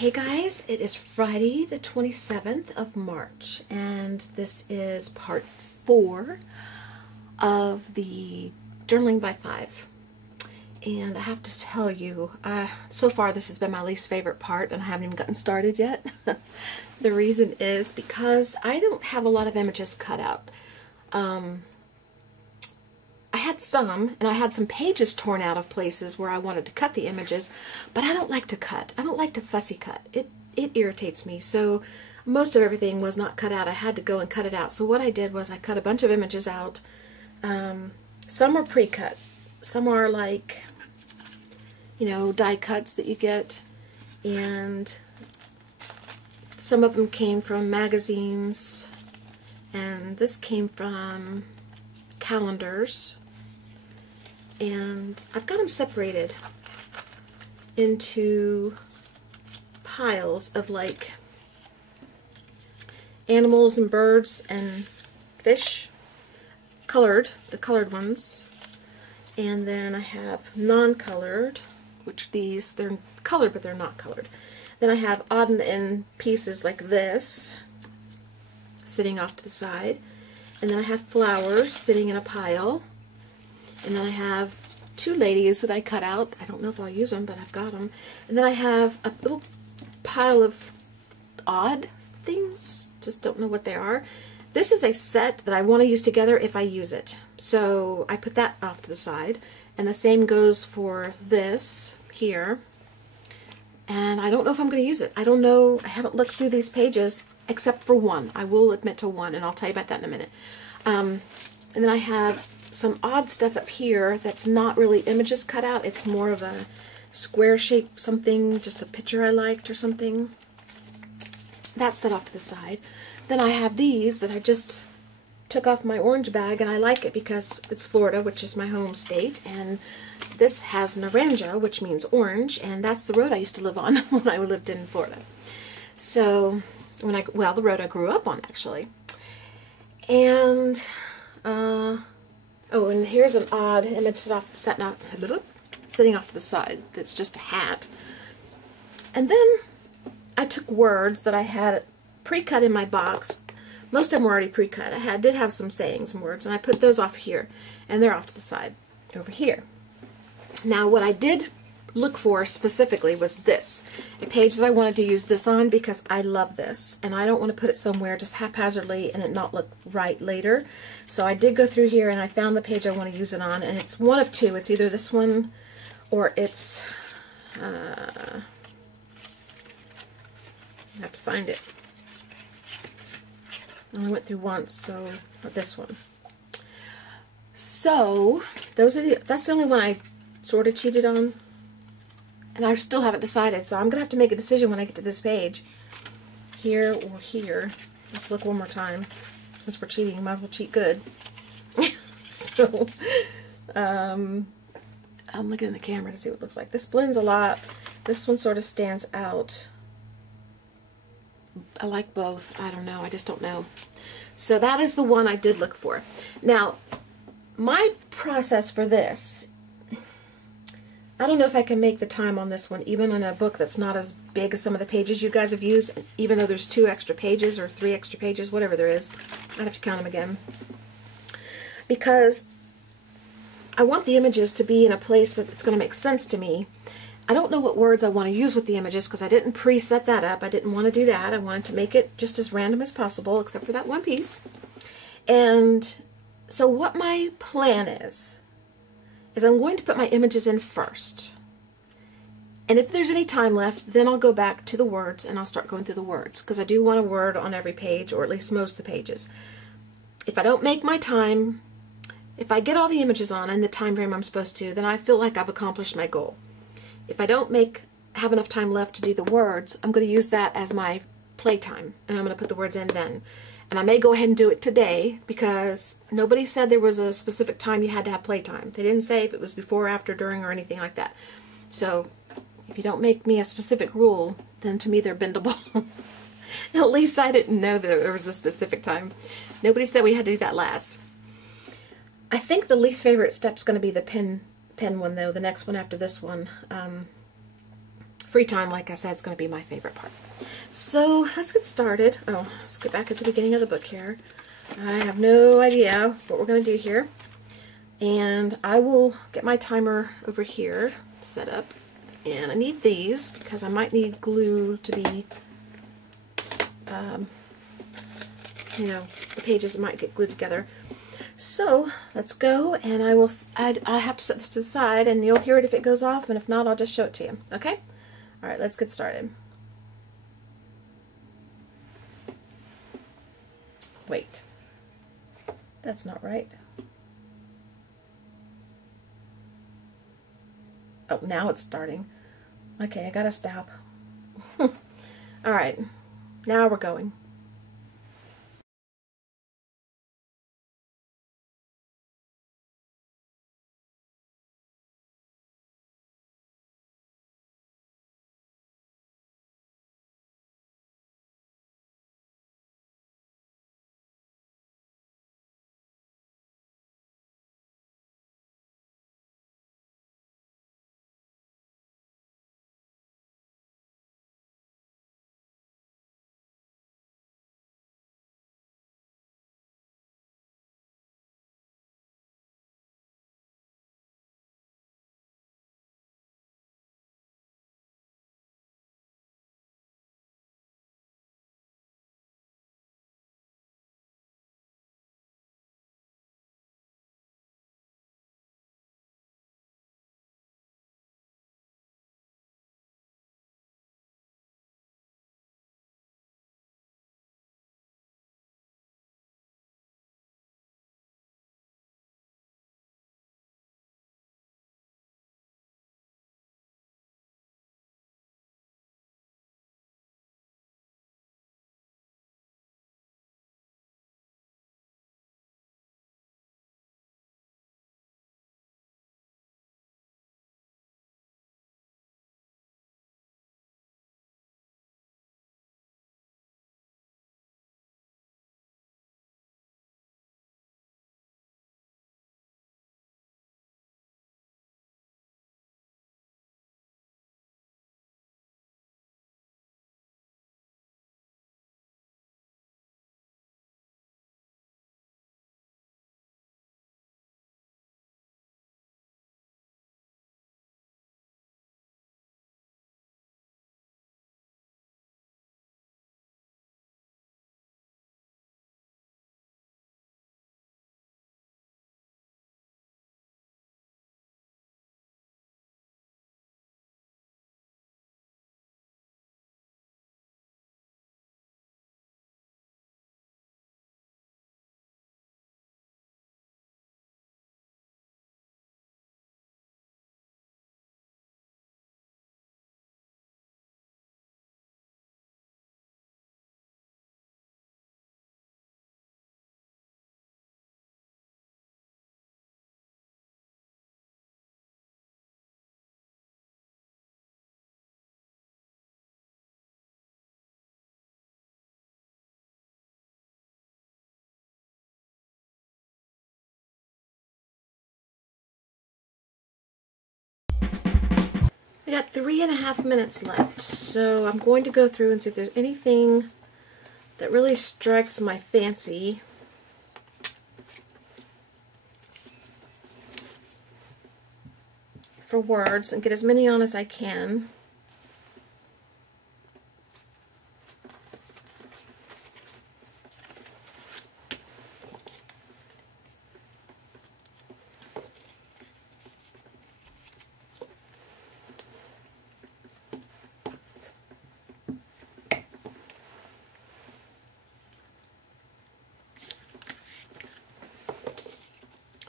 Hey guys, it is Friday the 27th of March, and this is part 4 of the Journaling by 5. And I have to tell you, so far this has been my least favorite part, and I haven't even gotten started yet. The reason is because I don't have a lot of images cut out. I had some, and I had some pages torn out of places where I wanted to cut the images, but I don't like to cut. I don't like to fussy cut. It irritates me. So most of everything was not cut out. I had to go and cut it out. So what I did was I cut a bunch of images out. Some are pre-cut. Some are like, you know, die cuts that you get. And some of them came from magazines. And this came from calendars. And I've got them separated into piles of like animals and birds and fish, the colored ones, and then I have non-colored, which they're colored but they're not colored. Then I have odd and end pieces like this sitting off to the side, and then I have flowers sitting in a pile. And then I have two ladies that I cut out. I don't know if I'll use them, but I've got them. And then I have a little pile of odd things. Just don't know what they are. This is a set that I want to use together if I use it. So I put that off to the side. And the same goes for this here. And I don't know if I'm going to use it. I don't know. I haven't looked through these pages except for one. I will admit to one, and I'll tell you about that in a minute. And then I have some odd stuff up here that's not really images cut out. It's more of a square shape something, just a picture I liked or something. That's set off to the side. Then I have these that I just took off my orange bag, and I like it because it's Florida, which is my home state, and this has naranja, which means orange, and that's the road I used to live on when I lived in Florida. So, well, the road I grew up on, actually. And, oh, and here's an odd image sitting off to the side that's just a hat. And then I took words that I had pre-cut in my box. Most of them were already pre-cut. I did have some sayings and words, and I put those off here, and they're off to the side over here. Now, what I did look for specifically was this, a page that I wanted to use this on because I love this, and I don't want to put it somewhere just haphazardly and it not look right later. So I did go through here and I found the page I want to use it on, and it's one of two. It's either this one or it's I have to find it. I only went through once, so this one. So that's the only one I sort of cheated on. And I still haven't decided, so I'm going to have to make a decision when I get to this page. Here or here. Let's look one more time. Since we're cheating, might as well cheat good. So, I'm looking in the camera to see what it looks like. This blends a lot. This one sort of stands out. I like both. I don't know. I just don't know. So that is the one I did look for. Now, my process for this, I don't know if I can make the time on this one, even in a book that's not as big as some of the pages you guys have used, even though there's 2 extra pages or 3 extra pages, whatever there is. I'd have to count them again. Because I want the images to be in a place that it's going to make sense to me. I don't know what words I want to use with the images because I didn't pre-set that up. I didn't want to do that. I wanted to make it just as random as possible, except for that one piece. And so what my plan is I'm going to put my images in first. And if there's any time left, then I'll go back to the words and I'll start going through the words, because I do want a word on every page, or at least most of the pages. If I don't make my time, if I get all the images on in the time frame I'm supposed to, then I feel like I've accomplished my goal. If I don't have enough time left to do the words, I'm going to use that as my playtime, and I'm going to put the words in then. And I may go ahead and do it today because nobody said there was a specific time you had to have playtime. They didn't say if it was before, after, during, or anything like that. So if you don't make me a specific rule, then to me they're bendable. At least I didn't know that there was a specific time. Nobody said we had to do that last. I think the least favorite step's going to be the pen one, though, the next one after this one. free time, like I said, is going to be my favorite part. So let's get started. Oh, let's get back at the beginning of the book here. I have no idea what we're going to do here. And I will get my timer over here set up. And I need these because I might need glue to be, you know, the pages might get glued together. So let's go, and I have to set this to the side, and you'll hear it if it goes off, and if not, I'll just show it to you. Okay? All right, let's get started. Wait, that's not right. Oh, now it's starting. Okay, I gotta stop. All right, now we're going. I got 3.5 minutes left, so I'm going to go through and see if there's anything that really strikes my fancy. For words, and get as many on as I can.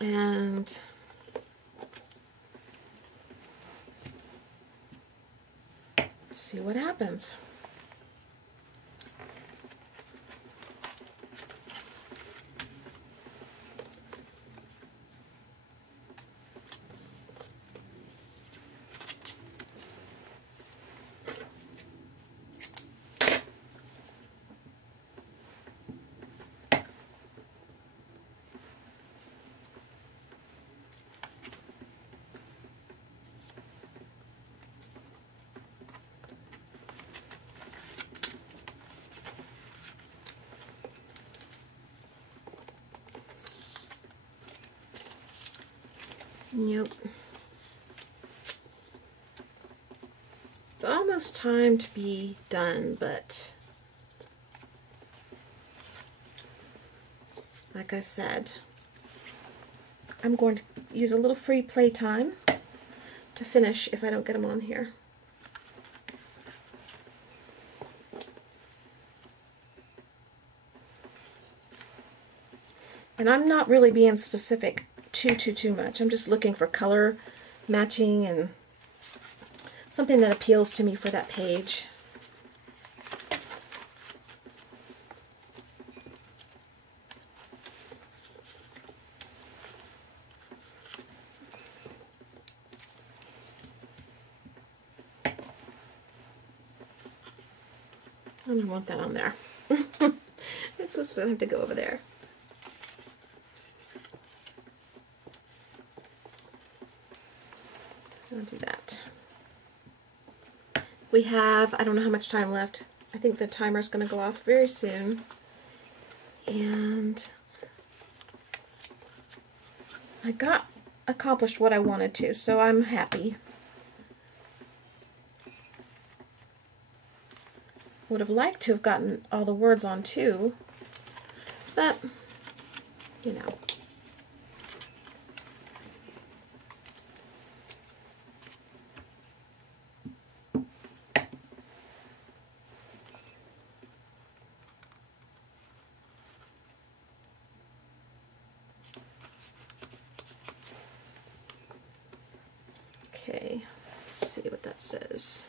And see what happens. Yep. It's almost time to be done, but like I said, I'm going to use a little free play time to finish if I don't get them on here. And I'm not really being specific too much. I'm just looking for color matching and something that appeals to me for that page. I don't want that on there. It's just going to have to go over there. I'll do that. We have, I don't know how much time left. I think the timer's going to go off very soon. And I got accomplished what I wanted to, so I'm happy. Would have liked to have gotten all the words on too, but you know. Okay, let's see what that says.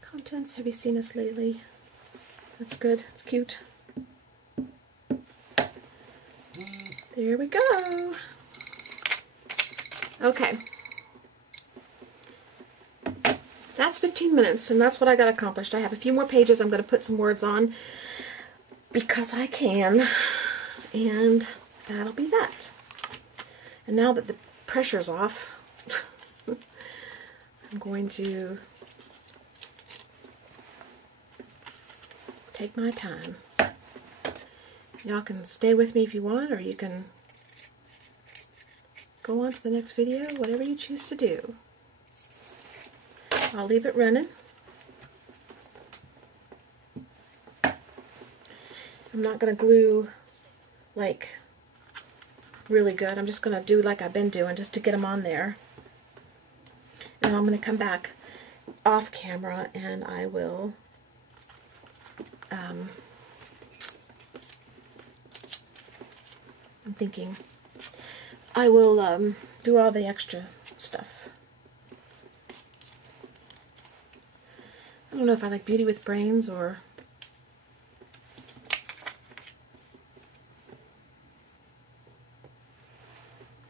Contents, have you seen us lately? That's good, it's cute. There we go. Okay. That's 15 minutes, and that's what I got accomplished. I have a few more pages I'm going to put some words on because I can, and that'll be that. And now that the pressure's off, I'm going to take my time. Y'all can stay with me if you want, or you can go on to the next video, whatever you choose to do. I'll leave it running. I'm not going to glue like really good. I'm just going to do like I've been doing just to get them on there. And I'm going to come back off camera and I will I'm thinking I will do all the extra stuff. I don't know if I like Beauty with Brains or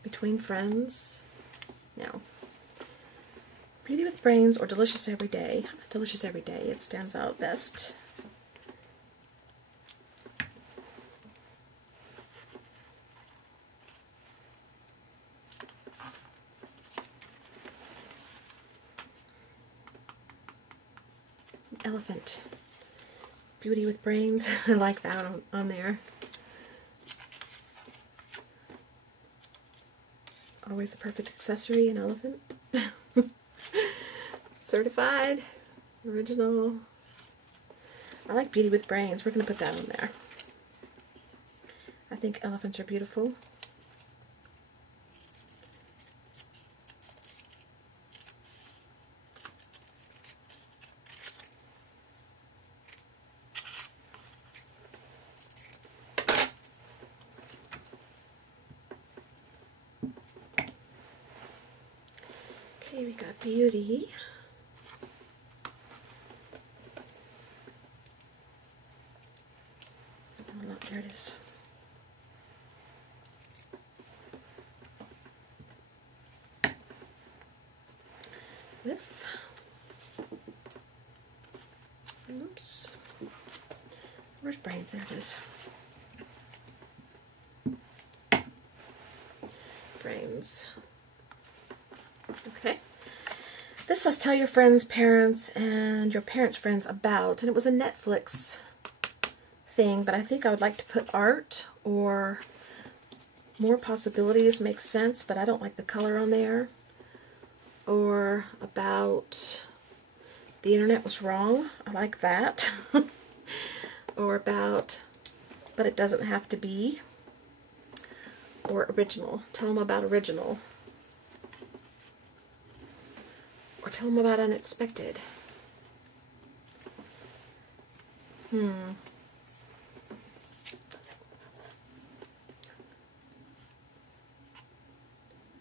Between Friends. No. Beauty with Brains or Delicious Every Day. Delicious Every Day, it stands out best. Elephant. Beauty with Brains. I like that on there. Always a perfect accessory, an elephant. Certified. Original. I like Beauty with Brains. We're going to put that on there. I think elephants are beautiful. Okay, we got Beauty. Oh, no, there it is. With, oops, where's Brains? There it is. Brains. Okay. This says tell your friends, parents, and your parents' friends about, and it was a Netflix thing, but I think I would like to put art or more possibilities makes sense, but I don't like the color on there. Or about the internet was wrong. I like that. Or about, but it doesn't have to be. Or original. Tell them about original. Or tell them about unexpected.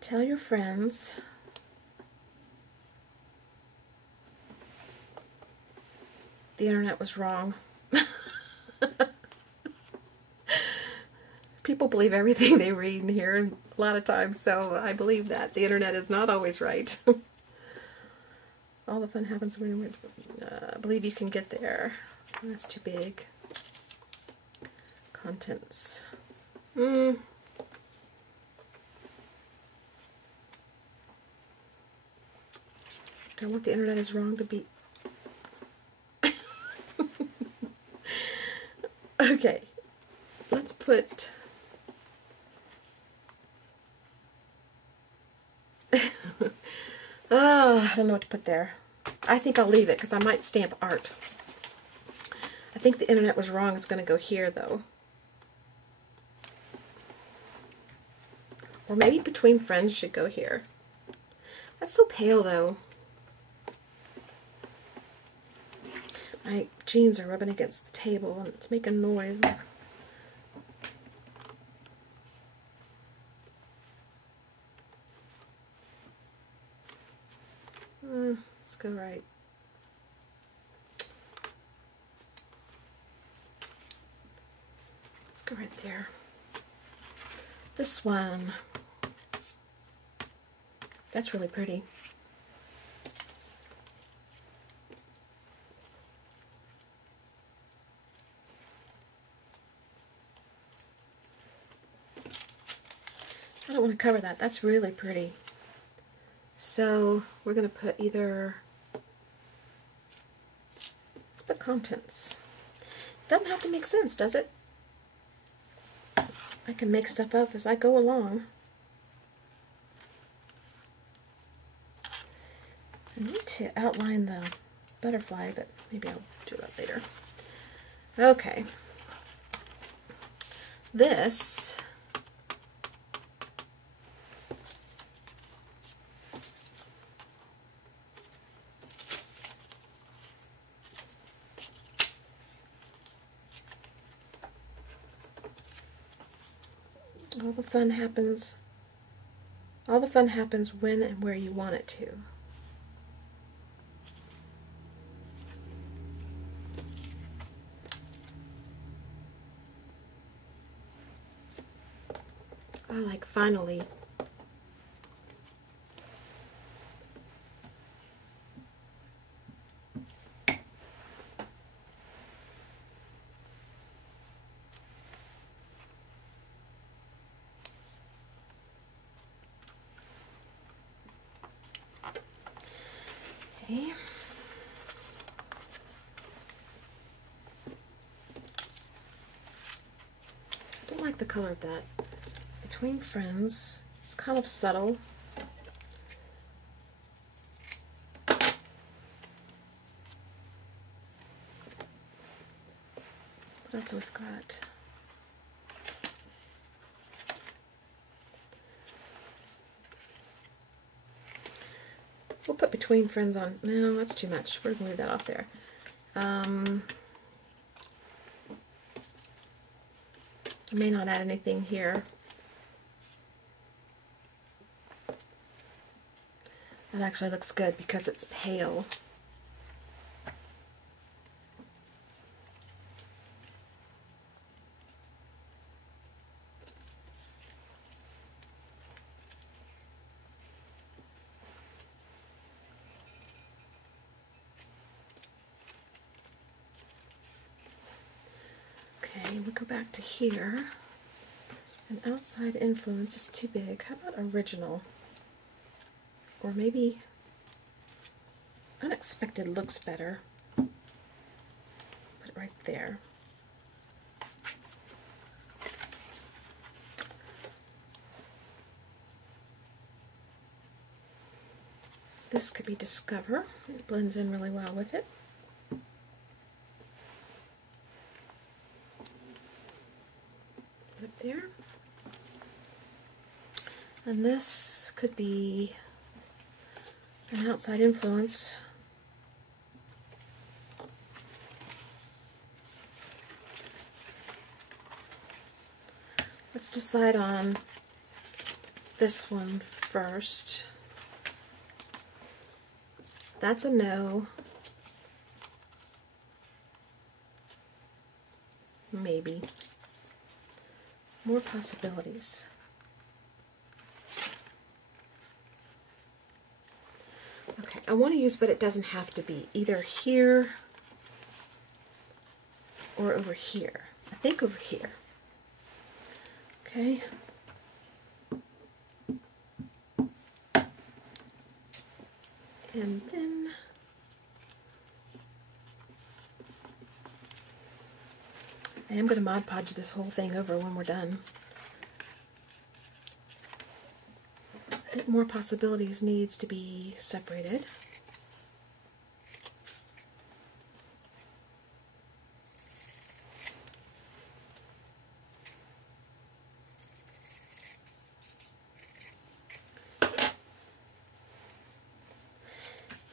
Tell your friends the internet was wrong. People believe everything they read and hear a lot of times, so I believe that. The internet is not always right. All the fun happens when you believe you can get there. That's too big. Contents. Do I want the internet is wrong to be... Okay, let's put... I don't know what to put there. I think I'll leave it because I might stamp art. I think the internet was wrong. It's going to go here, though. Or maybe between friends should go here. That's so pale, though. My jeans are rubbing against the table and it's making noise. Let's go right. Let's go right there. This one. That's really pretty. I don't want to cover that. That's really pretty. So we're going to put either, let's put contents. Doesn't have to make sense, does it? I can make stuff up as I go along. I need to outline the butterfly, but maybe I'll do that later. Okay. This all the fun happens when and where you want it to. I like finally. Okay. I don't like the color of that. Between friends, it's kind of subtle. That's what we've got. We'll put between friends on. No, that's too much. We're going to leave that off there. I may not add anything here. That actually looks good because it's pale. Okay, we'll go back to here. An outside influence is too big. How about original? Or maybe unexpected looks better. Put it right there. This could be Discover. It blends in really well with it. Up there. And this could be an outside influence. Let's decide on this one first. That's a no. Maybe. More possibilities. Okay, I want to use, but it doesn't have to be either here or over here. I think over here. Okay. And then I am going to Mod Podge this whole thing over when we're done. I think More Possibilities needs to be separated.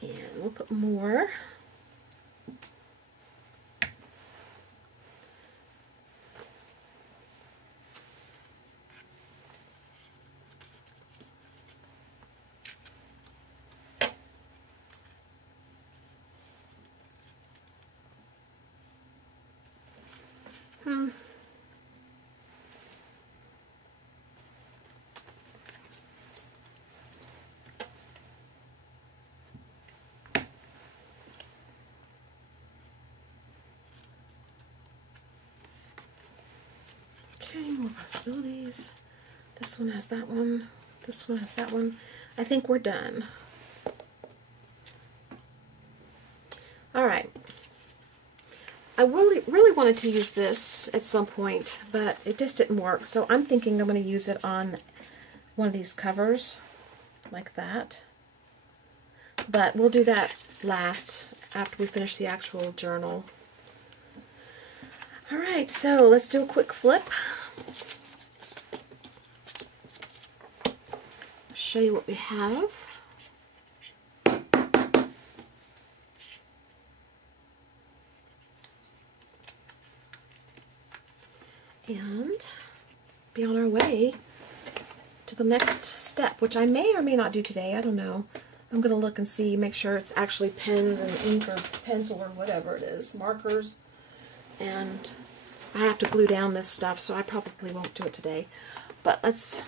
And we'll put More. Okay, More Possibilities. This one has that one. This one has that one. I think we're done. Alright. I really wanted to use this at some point, but it just didn't work. So I'm thinking I'm going to use it on one of these covers, like that. But we'll do that last, after we finish the actual journal. Alright, so let's do a quick flip. I'll show you what we have. And be on our way to the next step, which I may or may not do today. I don't know. I'm going to look and see, make sure it's actually pens and ink or pencil or whatever it is, markers. And I have to glue down this stuff, so I probably won't do it today. But let's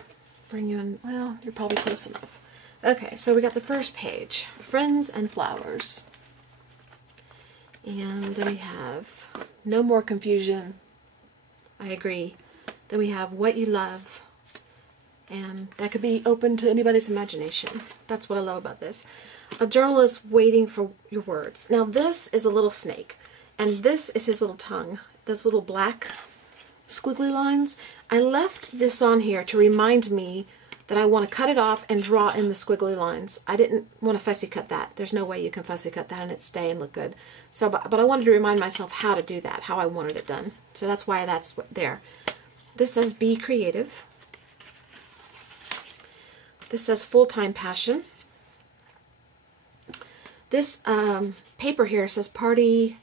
bring you in. Well, you're probably close enough. Okay, so we got the first page, Friends and Flowers. And then we have No More Confusion. I agree. Then we have What You Love. And that could be open to anybody's imagination. That's what I love about this. A journal is waiting for your words. Now this is a little snake. And this is his little tongue. Those little black squiggly lines. I left this on here to remind me that I want to cut it off and draw in the squiggly lines. I didn't want to fussy cut that. There's no way you can fussy cut that and it stay and look good. So, but I wanted to remind myself how to do that, how I wanted it done. So that's why that's there. This says Be Creative. This says Full-Time Passion. This paper here says Party,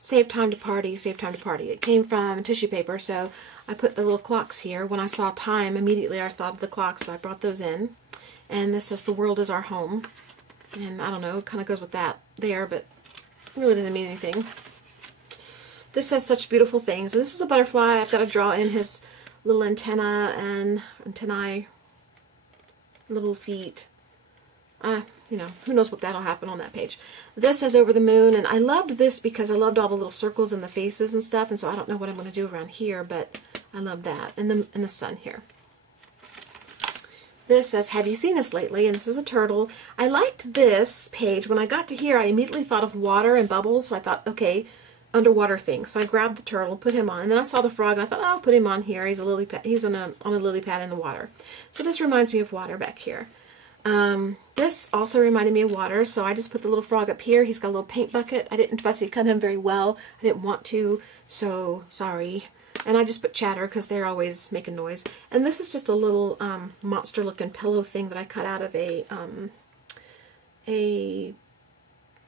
Save Time to Party, Save Time to Party. It came from tissue paper, so I put the little clocks here. When I saw time, immediately I thought of the clocks, so I brought those in. And this says The World is Our Home. And I don't know, it kind of goes with that there, but it really doesn't mean anything. This says Such Beautiful Things. And this is a butterfly. I've got to draw in his little antenna and antennae, little feet. You know, who knows what that'll happen on that page. This says Over the Moon, and I loved this because I loved all the little circles and the faces and stuff, and so I don't know what I'm going to do around here, but I love that. And the sun here. This says, Have You Seen Us Lately? And this is a turtle. I liked this page. When I got to here, I immediately thought of water and bubbles, so I thought, okay, underwater thing. So I grabbed the turtle, put him on, and then I saw the frog, and I thought, oh, I'll put him on here. He's a lily pad. He's on a lily pad in the water. So this reminds me of water back here. This also reminded me of water, so I just put the little frog up here. He's got a little paint bucket. I didn't fussy cut him very well. I didn't want to, so sorry. And I just put chatter because they're always making noise. And this is just a little monster-looking pillow thing that I cut out of a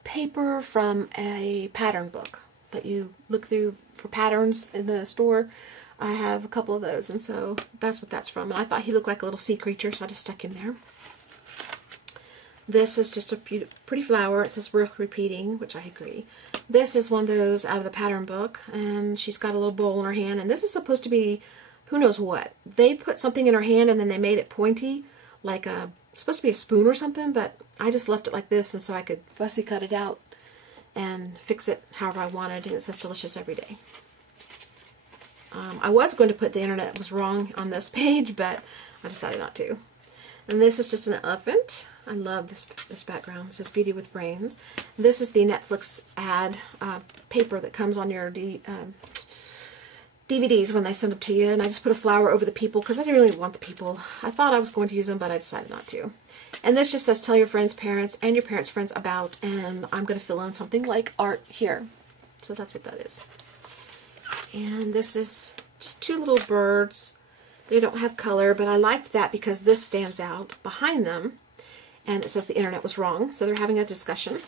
paper from a pattern book that you look through for patterns in the store. I have a couple of those, and so that's what that's from. And I thought he looked like a little sea creature, so I just stuck him there. This is just a pretty flower. It says worth repeating, which I agree. This is one of those out of the pattern book, and she's got a little bowl in her hand, and this is supposed to be who knows what. They put something in her hand, and then they made it pointy, like supposed to be a spoon or something, but I just left it like this, and so I could fussy cut it out and fix it however I wanted, and it says delicious every day. I was going to put the internet was wrong on this page, but I decided not to. And this is just an elephant. I love this background. It says Beauty with Brains. This is the Netflix ad paper that comes on your DVDs when they send them to you. And I just put a flower over the people because I didn't really want the people. I thought I was going to use them, but I decided not to. And this just says tell your friends, parents, and your parents' friends about. And I'm going to fill in something like art here. So that's what that is. And this is just two little birds. They don't have color, but I liked that because this stands out behind them. And it says the internet was wrong. So they're having a discussion.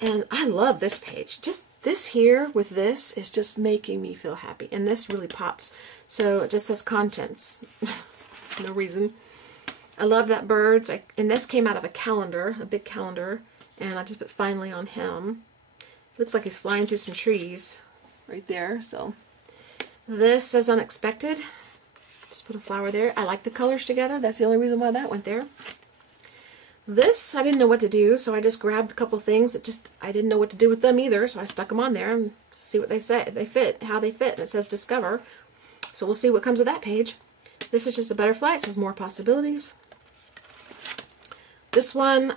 And I love this page. Just this here with this is just making me feel happy. And this really pops. So it just says contents. No reason. I love that birds. And this came out of a calendar, a big calendar. And I just put finally on him. Looks like he's flying through some trees right there. So this says unexpected. Just put a flower there. I like the colors together. That's the only reason why that went there. This, I didn't know what to do, so I just grabbed a couple things that I didn't know what to do with them either, so I stuck them on there and see what they say. They fit, how they fit, and it says discover. So we'll see what comes of that page. This is just a butterfly. It says more possibilities. This one,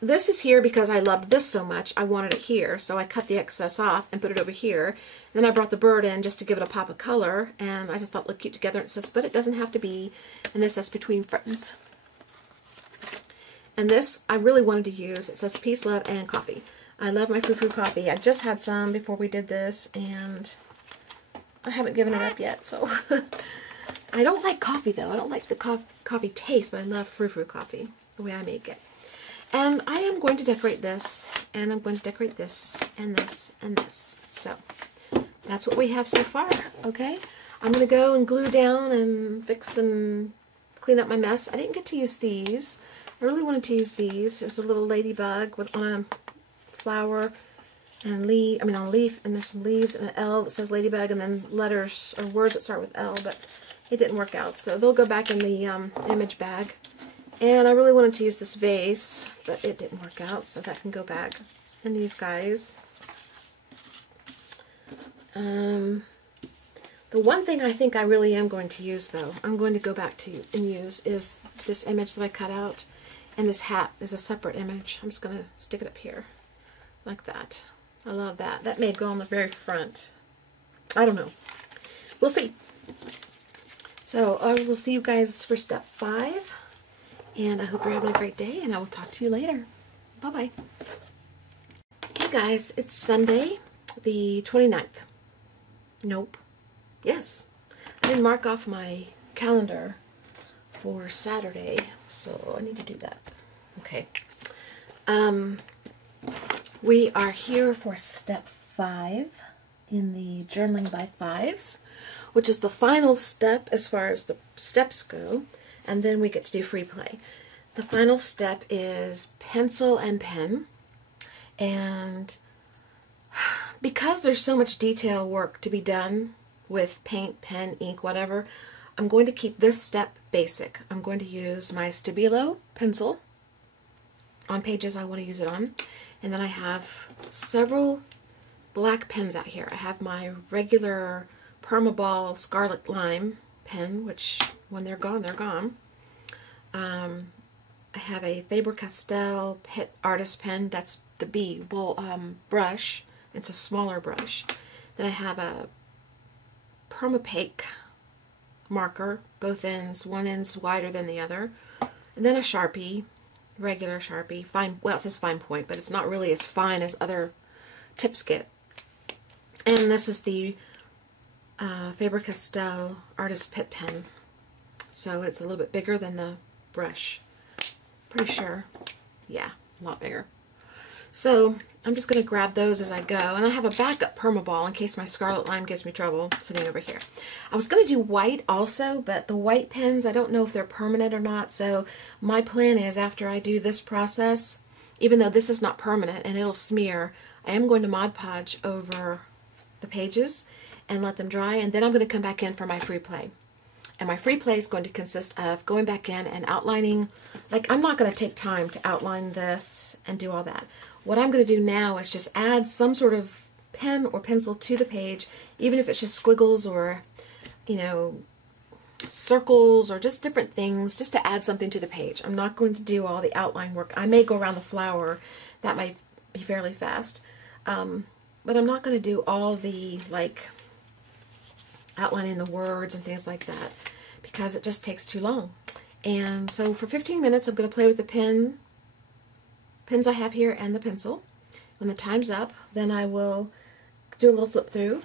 this is here because I loved this so much. I wanted it here, so I cut the excess off and put it over here. Then I brought the bird in just to give it a pop of color, and I just thought it looked cute together. It says, but it doesn't have to be, and this says between friends. And this I really wanted to use. It says peace, love, and coffee. I love my frou-frou coffee. I just had some before we did this, and I haven't given it up yet, so. I don't like coffee, though. I don't like the coffee taste, but I love frou-frou coffee, the way I make it. And I am going to decorate this, and I'm going to decorate this, and this, and this. So, that's what we have so far, okay? I'm going to go and glue down and fix and clean up my mess. I didn't get to use these. I really wanted to use these. It was a little ladybug on a flower and leaf, on a leaf, and there's some leaves and an L that says ladybug, and then letters or words that start with L, but it didn't work out. So they'll go back in the image bag. And I really wanted to use this vase, but it didn't work out, so that can go back. And these guys. The one thing I think I really am going to use, though, I'm going to go back to and use, is this image that I cut out. And this hat is a separate image. I'm just going to stick it up here, like that. I love that. That may go on the very front. I don't know. We'll see. So I will see you guys for step 5. And I hope you're having a great day, and I will talk to you later. Bye-bye. Hey guys, it's Sunday, the 29th. Nope. Yes. I didn't mark off my calendar for Saturday, so I need to do that. Okay. We are here for step 5 in the journaling by 5's, which is the final step as far as the steps go, and then we get to do free play. The final step is pencil and pen, and because there's so much detail work to be done with paint, pen, ink, whatever, I'm going to keep this step basic. I'm going to use my Stabilo pencil on pages I want to use it on. And then I have several black pens out here. I have my regular Permaball Scarlet Lime pen, which when they're gone, they're gone. I have a Faber-Castell Pitt Artist pen. That's the B brush It's a smaller brush. Then I have a permapaque marker, both ends. One end's wider than the other. And then a Sharpie, regular Sharpie. Fine, well, it says fine point, but it's not really as fine as other tips get. And this is the Faber-Castell Artist Pitt Pen. So it's a little bit bigger than the brush. Pretty sure. Yeah, a lot bigger. So I'm just going to grab those as I go. And I have a backup permaball in case my scarlet lime gives me trouble sitting over here. I was going to do white also, but the white pens, I don't know if they're permanent or not. So my plan is after I do this process, even though this is not permanent and it'll smear, I am going to Mod Podge over the pages and let them dry. And then I'm going to come back in for my free play. And my free play is going to consist of going back in and outlining. Like, I'm not going to take time to outline this and do all that. What I'm going to do now is just add some sort of pen or pencil to the page, even if it's just squiggles or, you know, circles or just different things, just to add something to the page. I'm not going to do all the outline work. I may go around the flower. That might be fairly fast. But I'm not going to do all the, like, outlining the words and things like that because it just takes too long. And so for 15 minutes I'm going to play with the pens I have here and the pencil. When the time's up, then I will do a little flip through,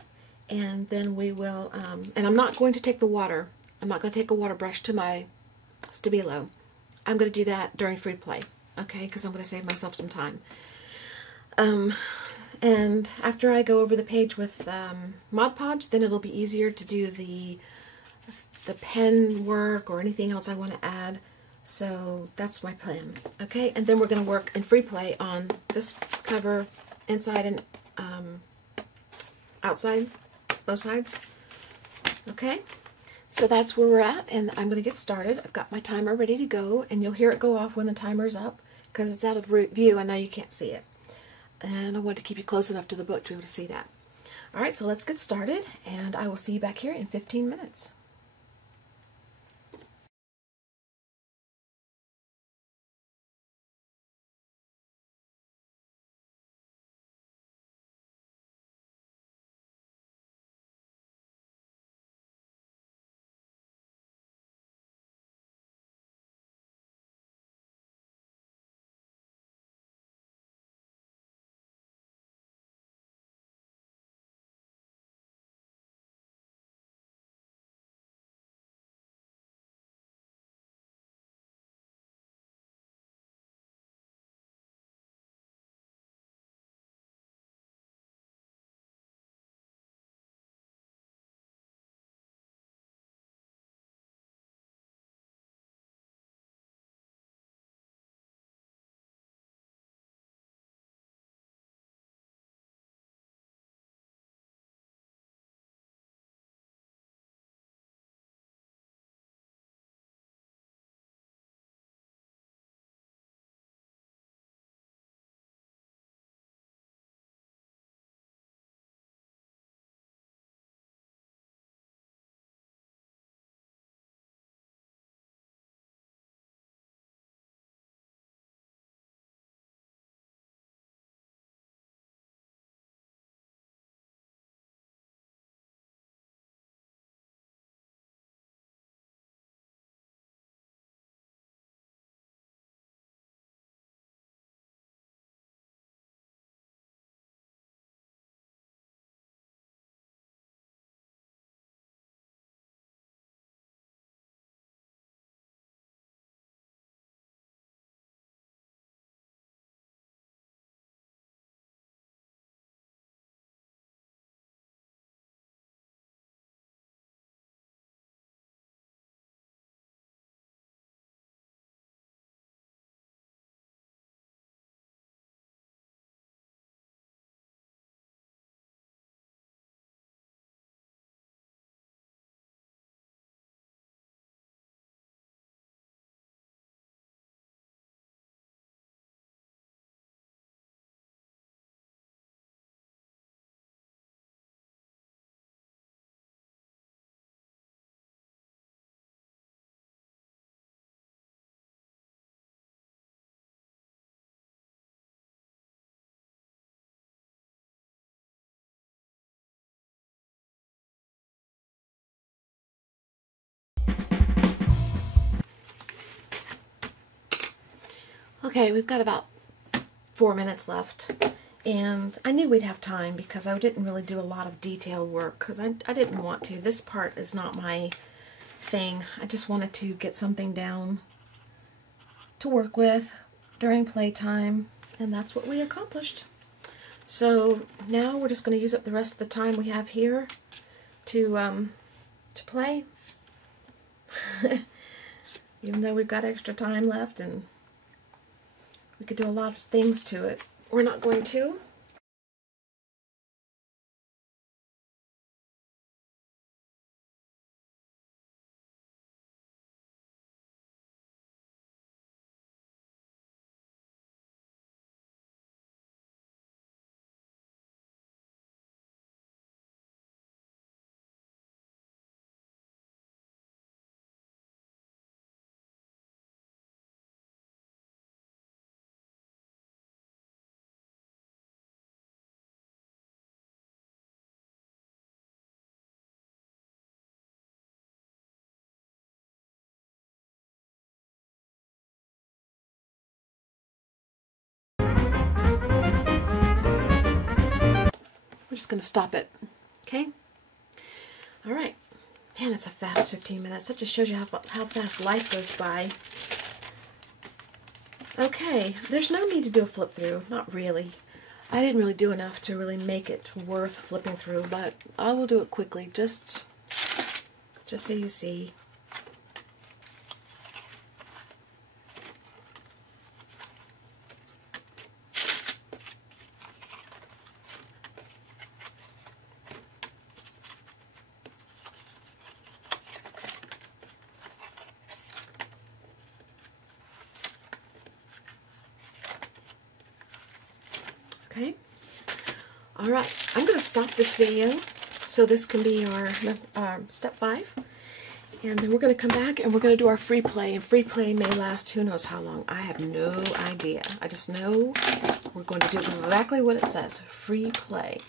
and then we will, and I'm not going to take the water. I'm not going to take a water brush to my Stabilo. I'm going to do that during free play, okay, because I'm going to save myself some time. And after I go over the page with Mod Podge, then it'll be easier to do the pen work or anything else I want to add. So that's my plan. Okay, and then we're going to work in free play on this cover, inside and outside, both sides. Okay, so that's where we're at, and I'm going to get started. I've got my timer ready to go, and you'll hear it go off when the timer's up because it's out of view. I know you can't see it. And I want to keep you close enough to the book to be able to see that. Alright, so let's get started, and I will see you back here in 15 minutes. Okay, we've got about 4 minutes left, and I knew we'd have time because I didn't really do a lot of detail work because I didn't want to. This part is not my thing. I just wanted to get something down to work with during playtime, and that's what we accomplished. So now we're just going to use up the rest of the time we have here to play. Even though we've got extra time left and we could do a lot of things to it, we're not going to. We're just going to stop it. Okay? All right. Man, it's a fast 15 minutes. That just shows you how fast life goes by. Okay, there's no need to do a flip through. Not really. I didn't really do enough to really make it worth flipping through, but I will do it quickly, just so you see. Okay. All right. I'm going to stop this video so this can be our step 5. And then we're going to come back and we're going to do our free play. And free play may last who knows how long. I have no idea. I just know we're going to do exactly what it says. Free play.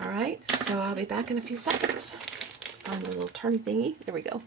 All right. So I'll be back in a few seconds. Find the little turny thingy. There we go.